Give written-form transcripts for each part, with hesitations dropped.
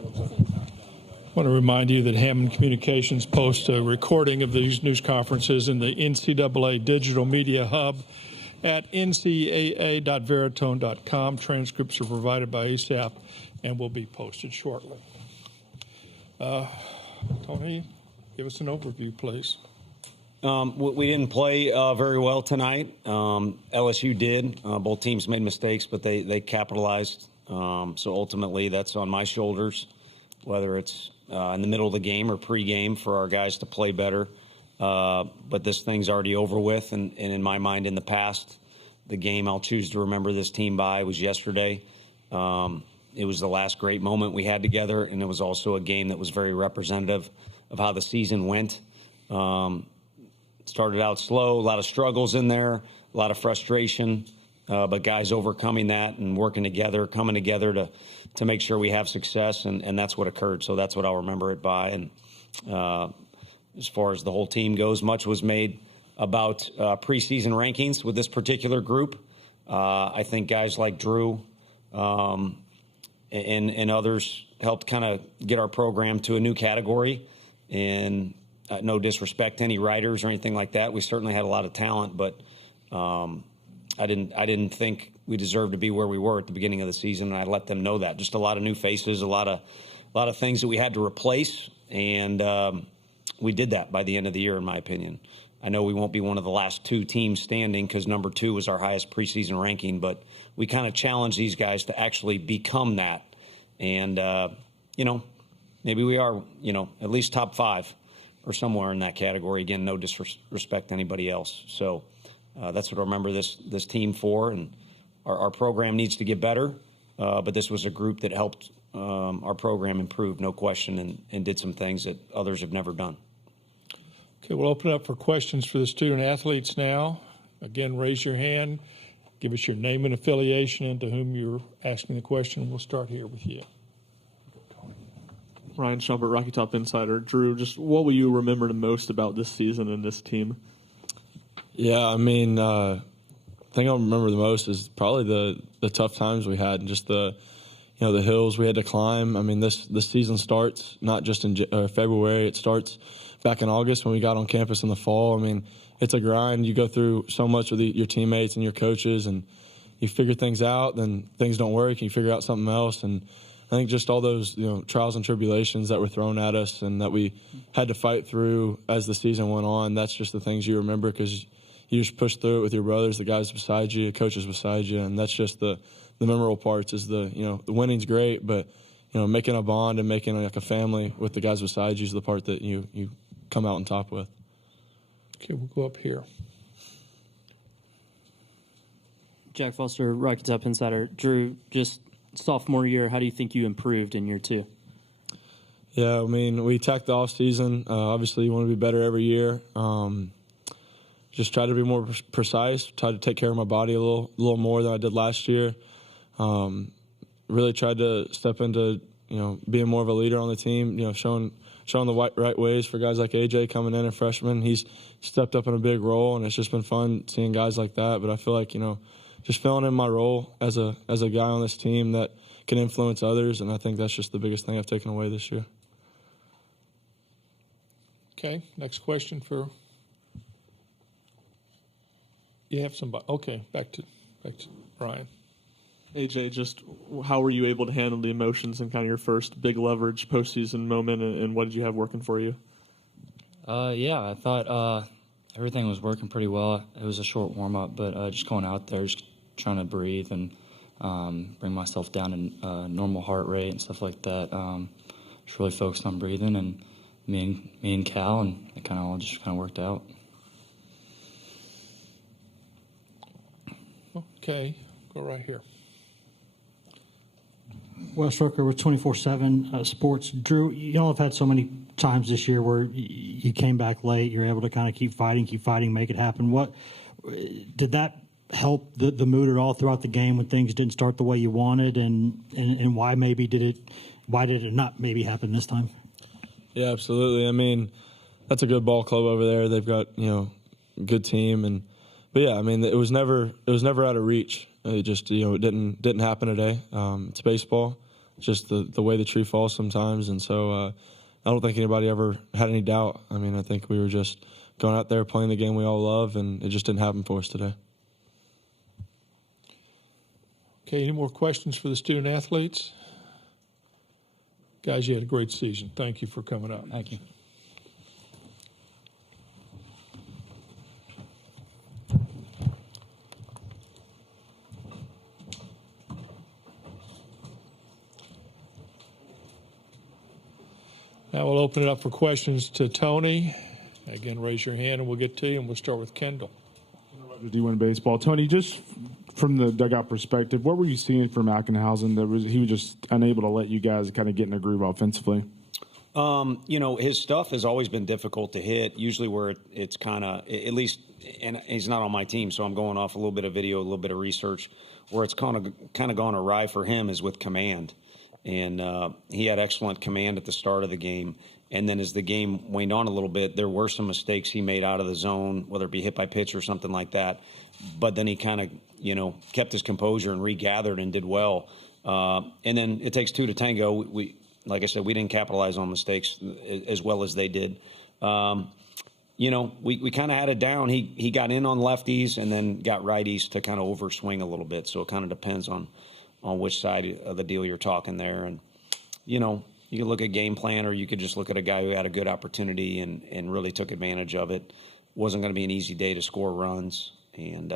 I want to remind you that Hammond Communications posts a recording of these news conferences in the NCAA Digital Media Hub at ncaa.veritone.com. Transcripts are provided by ASAP and will be posted shortly. Tony, give us an overview, please. We didn't play very well tonight. LSU did. Both teams made mistakes, but they capitalized. So ultimately, that's on my shoulders, whether it's in the middle of the game or pregame for our guys to play better. But this thing's already over with, and in my mind, in the past, the game I'll choose to remember this team by was yesterday. It was the last great moment we had together, and it was also a game that was very representative of how the season went. Started out slow, a lot of struggles in there, a lot of frustration, but guys overcoming that and working together, coming together to make sure we have success, and that's what occurred. So that's what I'll remember it by. And as far as the whole team goes, much was made about preseason rankings with this particular group. I think guys like Drew and others helped kind of get our program to a new category. And no disrespect to any writers or anything like that. We certainly had a lot of talent, but I didn't think we deserved to be where we were at the beginning of the season, and I let them know that. Just a lot of new faces, a lot of things that we had to replace, and we did that by the end of the year, in my opinion. I know we won't be one of the last two teams standing because number 2 was our highest preseason ranking, but we kind of challenged these guys to actually become that. And, maybe we are, at least top 5 or somewhere in that category. Again, no disrespect to anybody else. So that's what I remember this team for. And our program needs to get better, but this was a group that helped our program improve, no question, and did some things that others have never done. Okay, we'll open up for questions for the student athletes now. Again, raise your hand. Give us your name and affiliation and to whom you're asking the question. We'll start here with you. Ryan Schumpert, Rocky Top Insider. Drew, just what will you remember the most about this season and this team? Yeah, I mean, the thing I remember the most is probably the tough times we had and just the hills we had to climb. I mean, this season starts not just in February. It starts back in August when we got on campus in the fall. I mean, it's a grind. You go through so much with your teammates and your coaches, and you figure things out, then things don't work, and you figure out something else. And I think just all those trials and tribulations that were thrown at us and that we had to fight through as the season went on, that's just the things you remember because you just push through it with your brothers, the guys beside you, the coaches beside you, and that's just the memorable parts is the winning's great, but making a bond and making like a family with the guys beside you is the part that you come out on top with. Okay, we'll go up here. Jack Foster, Rocky Top Insider. Drew, just sophomore year, how do you think you improved in year 2? Yeah, I mean, we attacked the off season. Obviously, you want to be better every year. Just try to be more precise. Try to take care of my body a little more than I did last year. Really tried to step into being more of a leader on the team. Showing the right ways for guys like AJ coming in, a freshman. He's stepped up in a big role, and it's just been fun seeing guys like that. But I feel like just filling in my role as a guy on this team that can influence others, and I think that's just the biggest thing I've taken away this year. Okay, next question for you have somebody. Okay, back to Ryan. AJ, just how were you able to handle the emotions and kind of your first big leverage postseason moment, and what did you have working for you? Yeah, I thought everything was working pretty well. It was a short warm-up, but just going out there, just trying to breathe and bring myself down to normal heart rate and stuff like that. Just really focused on breathing, and me and Cal, and it kind of all just worked out. Okay, go right here. Wes Rooker with 24/7 Sports. Drew, you all have had so many times this year where you came back late. You're able to kind of keep fighting, make it happen. What did that help the mood at all throughout the game when things didn't start the way you wanted, and why did it not maybe happen this time? Yeah, absolutely. I mean, that's a good ball club over there. They've got good team, but yeah, I mean, it was never out of reach. It just it didn't happen today. It's baseball. just the way the tree falls sometimes. And so I don't think anybody ever had any doubt. I mean, I think we were just going out there playing the game we all love, and it just didn't happen for us today. Okay, any more questions for the student athletes? Guys, you had a great season. Thank you for coming up. Thank you. Now we'll open it up for questions to Tony. Again, raise your hand and we'll get to you, and we'll start with Kendall. D1 baseball. Tony, just from the dugout perspective, what were you seeing from Ackenhausen that he was just unable to let you guys kind of get in a groove offensively? His stuff has always been difficult to hit, usually where it's kind of, at least, and he's not on my team, so I'm going off a little bit of video, a little bit of research, where it's kind of gone awry for him is with command. And he had excellent command at the start of the game. And then as the game waned on a little bit, there were some mistakes he made out of the zone, whether it be hit by pitch or something like that. But then he kind of, kept his composure and regathered and did well. And then it takes two to tango. We like I said, we didn't capitalize on mistakes as well as they did. We kind of had it down. He got in on lefties and then got righties to kind of overswing a little bit. So it kind of depends on which side of the deal you're talking there. And, you could look at game plan, or you could just look at a guy who had a good opportunity and really took advantage of it. Wasn't going to be an easy day to score runs, and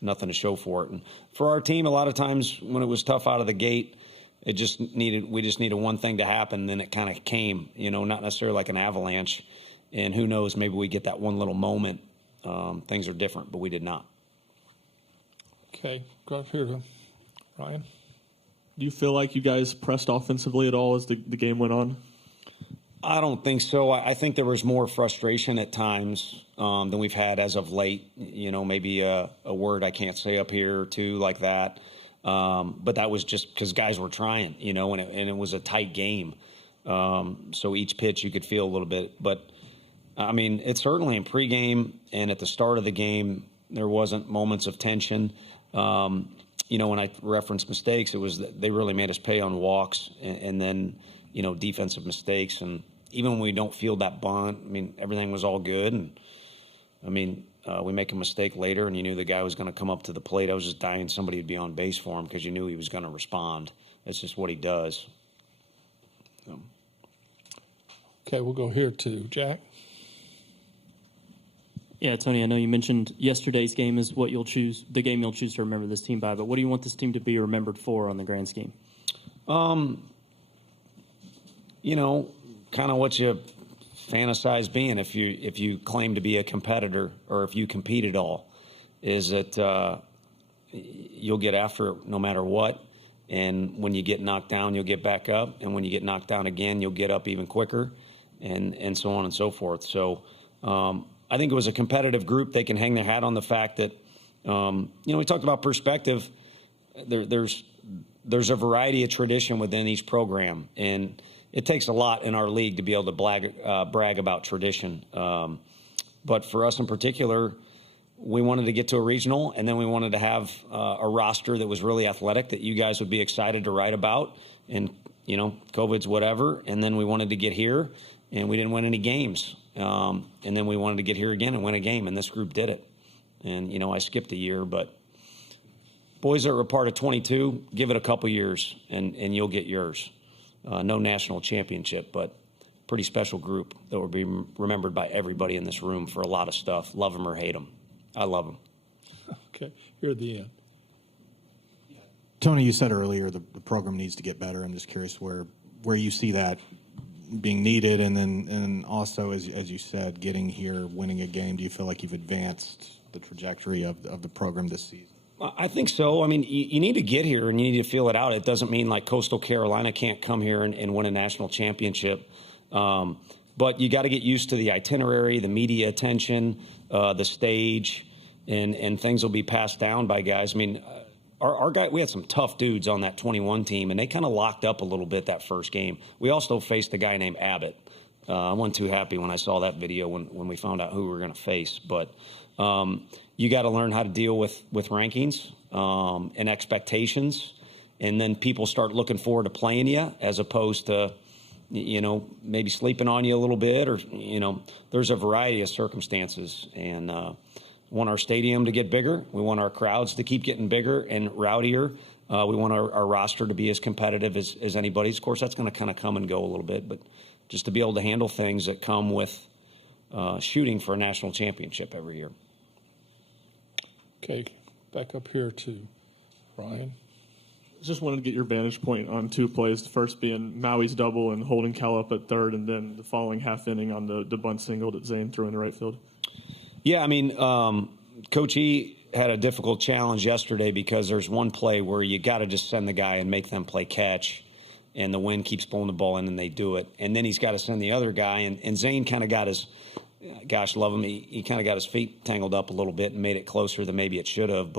nothing to show for it. And for our team, a lot of times when it was tough out of the gate, we just needed one thing to happen, then it kind of came, not necessarily like an avalanche. And who knows, maybe we get that one little moment. Things are different, but we did not. Okay, go up here to Ryan. Do you feel like you guys pressed offensively at all as the game went on? I don't think so. I think there was more frustration at times than we've had as of late. Maybe a word I can't say up here or two like that. But that was just because guys were trying, and it was a tight game. So each pitch you could feel a little bit. But, I mean, it's certainly in pregame and at the start of the game, there wasn't moments of tension. When I referenced mistakes, it was that they really made us pay on walks and then, defensive mistakes. And even when we don't field that bunt, I mean, everything was all good. And, we make a mistake later and you knew the guy was going to come up to the plate. I was just dying somebody would be on base for him because you knew he was going to respond. That's just what he does. So. Okay, we'll go here to Jack. Yeah, Tony, I know you mentioned yesterday's game is the game you'll choose to remember this team by, but what do you want this team to be remembered for on the grand scheme? Kind of what you fantasize being if you claim to be a competitor or if you compete at all, is that you'll get after it no matter what. And when you get knocked down, you'll get back up. And when you get knocked down again, you'll get up even quicker and so on and so forth. So, I think it was a competitive group. They can hang their hat on the fact that, we talked about perspective. There's a variety of tradition within each program, and it takes a lot in our league to be able to brag about tradition. But for us in particular, we wanted to get to a regional, and then we wanted to have a roster that was really athletic that you guys would be excited to write about. And, COVID's whatever. And then we wanted to get here, and we didn't win any games. And then we wanted to get here again and win a game, and this group did it. And, I skipped a year, but boys that were part of 22, give it a couple years, and you'll get yours. No national championship, but pretty special group that will be remembered by everybody in this room for a lot of stuff. Love them or hate them. I love them. Okay, here at the end. Tony, you said earlier the program needs to get better. I'm just curious where you see that being needed, and also, as you said, getting here, winning a game. Do you feel like you've advanced the trajectory of the program this season? I think so. I mean, you need to get here and you need to feel it out. It doesn't mean like Coastal Carolina can't come here and win a national championship. But you got to get used to the itinerary, the media attention, the stage, and things will be passed down by guys. I mean, our guy, we had some tough dudes on that 21 team, and they kind of locked up a little bit that first game. We also faced a guy named Abbott. I wasn't too happy when I saw that video when we found out who we were going to face. But you got to learn how to deal with rankings and expectations. and then people start looking forward to playing you as opposed to, maybe sleeping on you a little bit, or, there's a variety of circumstances. And we want our stadium to get bigger. We want our crowds to keep getting bigger and rowdier. We want our roster to be as competitive as anybody's. Of course, that's going to kind of come and go a little bit, but just to be able to handle things that come with shooting for a national championship every year. Okay, back up here to Ryan. Just wanted to get your vantage point on two plays. The first being Maui's double and holding Cal up at third, and then the following half inning on the bunt single that Zane threw in the right field. Yeah, I mean, Coach E had a difficult challenge yesterday because there's one play where you got to just send the guy and make them play catch, and the wind keeps pulling the ball in and they do it. And then he's got to send the other guy, and Zane kind of got his, gosh, love him, he kind of got his feet tangled up a little bit and made it closer than maybe it should have.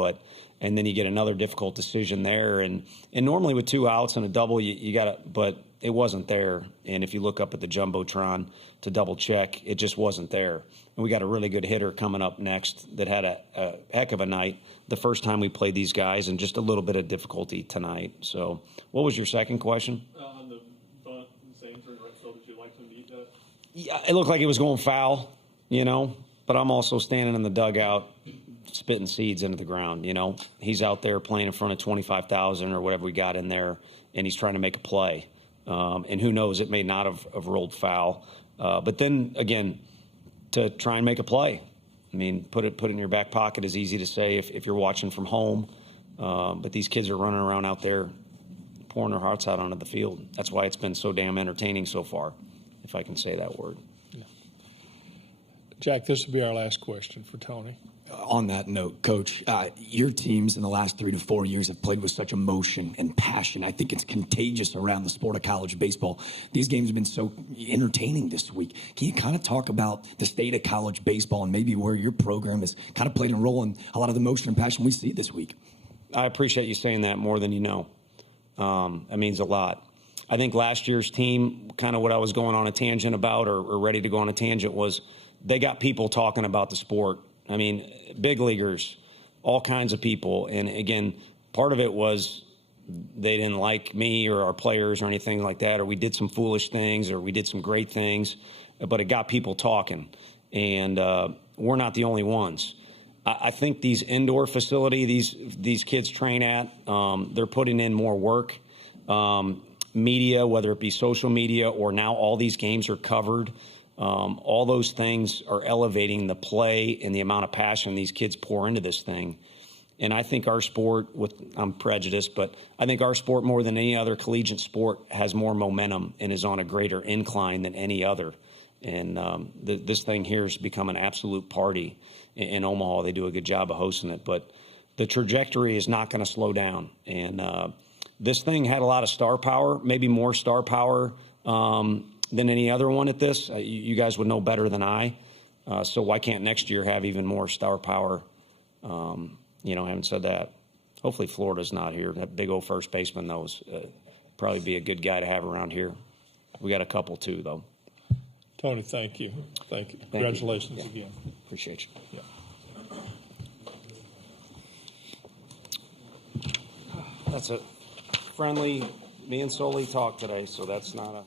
And then you get another difficult decision there. And normally with 2 outs and a double, you got to, but it wasn't there. And if you look up at the Jumbotron to double check, it just wasn't there. And we got a really good hitter coming up next that had a heck of a night the first time we played these guys, and just a little bit of difficulty tonight. So what was your second question? On the bunt and Zane threw in the right field, did you like him to eat that? Yeah, it looked like it was going foul, but I'm also standing in the dugout spitting seeds into the ground. He's out there playing in front of 25,000 or whatever we got in there, and he's trying to make a play. And who knows, it may not have rolled foul. But then, again, to try and make a play. I mean, put it in your back pocket is easy to say if you're watching from home. But these kids are running around out there pouring their hearts out onto the field. That's why it's been so damn entertaining so far, if I can say that word. Yeah. Jack, this will be our last question for Tony. On that note, Coach, your teams in the last 3 to 4 years have played with such emotion and passion. I think it's contagious around the sport of college baseball. These games have been so entertaining this week. Can you kind of talk about the state of college baseball and maybe where your program has kind of played a role in a lot of the emotion and passion we see this week? I appreciate you saying that more than you know. That means a lot. I think last year's team, kind of what I was going on a tangent about or ready to go on a tangent, was they got people talking about the sport. I mean, big leaguers, all kinds of people. And again, part of it was they didn't like me or our players or anything like that, or we did some foolish things or we did some great things, but it got people talking. And we're not the only ones. I think these indoor facility, these kids train at, they're putting in more work. Media, whether it be social media or now all these games are covered. All those things are elevating the play and the amount of passion these kids pour into this thing. And I think our sport, I'm prejudiced, but I think our sport more than any other collegiate sport has more momentum and is on a greater incline than any other. And this thing here has become an absolute party in Omaha. They do a good job of hosting it, but the trajectory is not going to slow down. And this thing had a lot of star power, maybe more star power than any other one at this. You guys would know better than I. So why can't next year have even more star power? Having said that, hopefully Florida's not here. That big old first baseman, though, is probably be a good guy to have around here. We got a couple, too, though. Tony, thank you. Thank you. Congratulations again. Appreciate you. Yeah. That's a friendly, me and Sully talk today, so that's not a...